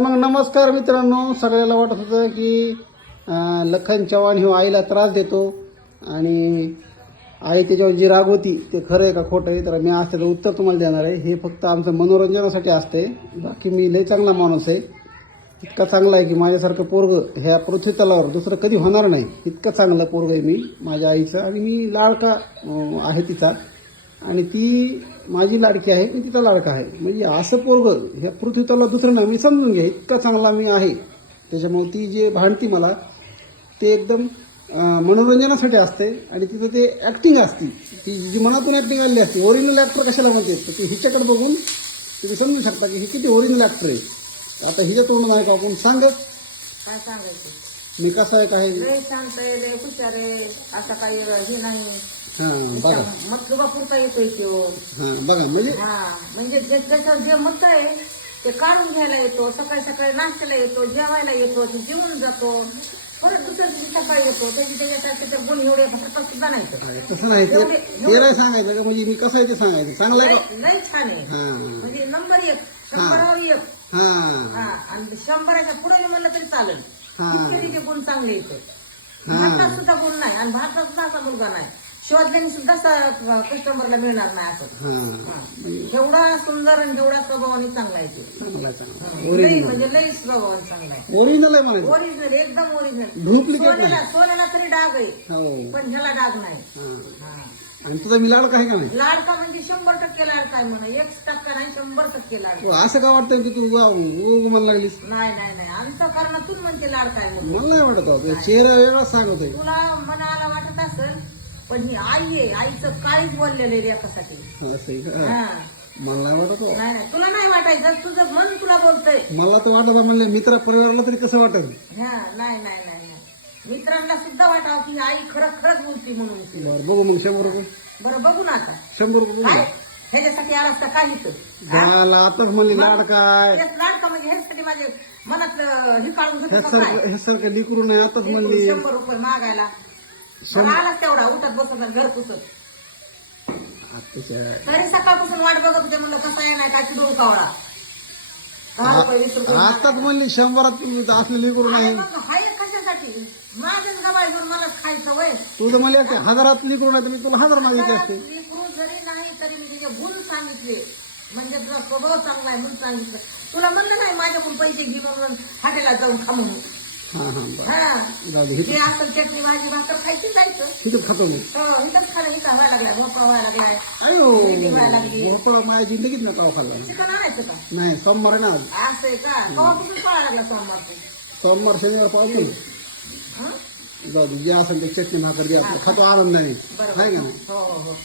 मग नमस्कार मित्रांनो, सगळ्याला वाटत होतं की लखन चव्हाण हे आईला त्रास देतो आणि आई त्याच्यावर जी रागवती ते खरं आहे का खोटं आहे, तर मी आज त्याचं उत्तर तुम्हाला देणार आहे. हे फक्त आमचं मनोरंजनासाठी असते. बाकी मी लय चांगला माणूस आहे, इतका चांगला आहे की माझ्यासारखं पोरग ह्या पृथ्वी तलावर दुसरं कधी होणार नाही. इतकं चांगलं पोरग आहे मी माझ्या आईचं, आणि मी लाडका आहे तिचा, आणि ती माझी लाडकी आहे आणि तिचा लाडका आहे. म्हणजे असं पोरग ह्या पृथ्वी तलावर दुसरं नाही, मी समजून घ्या इतका चांगला मी आहे. त्याच्यामुळे ती जे भांडती मला ते एकदम मनोरंजनासाठी असते, आणि तिथं ते ॲक्टिंग असते, ती जी मनातून ॲक्टिंग आलेली असते. ओरिजिनल ॲक्टर कशाला म्हणते, तर ती हिच्याकडे बघून तुम्ही समजू शकता की ही किती ओरिजिनल ॲक्टर आहे. आता हिच्या तोंड आहे का आपण सांग काय सांगायचं, मी कसं आहे काय. लय शांत आहे, लय हुशार आहे, असं काही हे नाही. हां बघा, मतलबा पुरता येतोय तो. हां बघा म्हणजे म्हणजे त्याच्यावर जे मत आहे ते काढून घ्यायला येतो, सकाळी सकाळी नाश्त्याला येतो, जेवायला येतो, ते जेवून जातो, परत दुसऱ्या दिवशी सकाळी येतो. त्याच्यासाठी तर गुण एवढे फटका सुद्धा नाही. तसं नाही, ते नाही सांगायचं का, म्हणजे मी कसं आहे ते सांगायचं. चांगलं आहे का, लय छान आहे, हां म्हणजे नंबर 1, 100वर 1. हां आणि 100च्या पुढे म्हणलं तरी चालेल. हां इतके तिचे गुण चांगले येते. भारतात सुद्धा गुण नाही, आणि भारतात सुद्धा असा मुलगा नाही शोधल्याने सुद्धा कस्टमरला मिळणार नाही असं. हां जेवढा सुंदर आणि जेवढा स्वभावाने चांगला आहे तो. चांगलं आहे, चांगलं आहे. लई ओरिजिनल म्हणजे लई स्वभावाने चांगला आहे. ओरिजिनल आहे म्हणायचं, ओरिजिनल, एकदम ओरिजिनल. डुप्लिकेट नाही. सोन्याला तरी डाग आहे, हो पण ह्याला डाग नाही. हां. आणि तुझा मी लाडका आहे का नाही. लाडका म्हणजे 100% लाडका आहे म्हणा, 1% नाही, 100% लाडका. हो, असं का वाटतं की तू म्हणायला लागलीस. नाही नाही नाही, अंतःकरणातून म्हणते लाडका आहे म्हणून. मला नाही वाटत होतं, चेहरा वेगळा सांगतोय. तुला मनाला वाटत असेल, पण ही आई आहे, आईचं काळीच बोललेलं आहे लेकासाठी. असं आहे का. हा. मला नाही वाटत हो. नाही नाही, तुला नाही वाटायचं, तुझं मन तुला बोलतंय. मला तर वाटत म्हणले मित्र परिवाराला तरी कसं वाटत. हा नाही नाही नाही नाही, मित्रांना सुद्धा वाटावं की आई खरंच बोलती म्हणून. बरं बघू मग 100 रुपये. बरं बघू ना आता 100 रुपये काय बघू. ह्याच्यासाठी आला असता काहीच. झाला आताच म्हणले लाडका आहे, लाडका म्हणजे ह्याच्यासाठी माझे मनातलं हे काढून घेतो का काय? हे सारखं लिकरू नाही आताच म्हणली. 100 रुपये मागायला आलाच तेवढा, उठत बसत आणि घर पुसत. तरी सकाळपासून वाट बघत होते, म्हणलं कसं आहे नाही काय चिडून कावळा. 10 रुपये 20 रुपये आताच म्हणली 100 असले लिकरू नाही. हाय कशासाठी, माझ्याच गवाय घेऊन मलाच खायचं वय. तू तर म्हणले असते 1000 लिकरू नाही तर मी तुला 1000 मागितले असते. लेकरू जरी नाही तरी मी तुझे गुण सांगितले, म्हणजे तुला स्वभाव चांगला आहे म्हणून सांगितलं. तुला म्हणलं नाही माझ्याकडून पैसे घे म्हणून हॉटेलात जाऊन खा म्हणून. हां हां बरं हा, जाऊ दे. ते असं चटणी भाजी भाकर खायची जायचं. हिथं खातो मी. इथंच खाणं इथं व्हायला लागलाय, भोपळा व्हायला लागलाय, अयो भेंडी व्हायला लागली. भोपळा माझ्या जिंदगीत ना पाव खाल्ला चिकन आणायचं का? नाही. सोमवार आहे ना आज. असं आहे का, कवापासून खायला लागला सोमवारचं? सोमवार शनिवार पावतो. हं? जाऊ दे, जे असेल ते चटणी भाकर द्या, खातो आनंदाने. बरोबर. आहे का नाही. हो हो हो.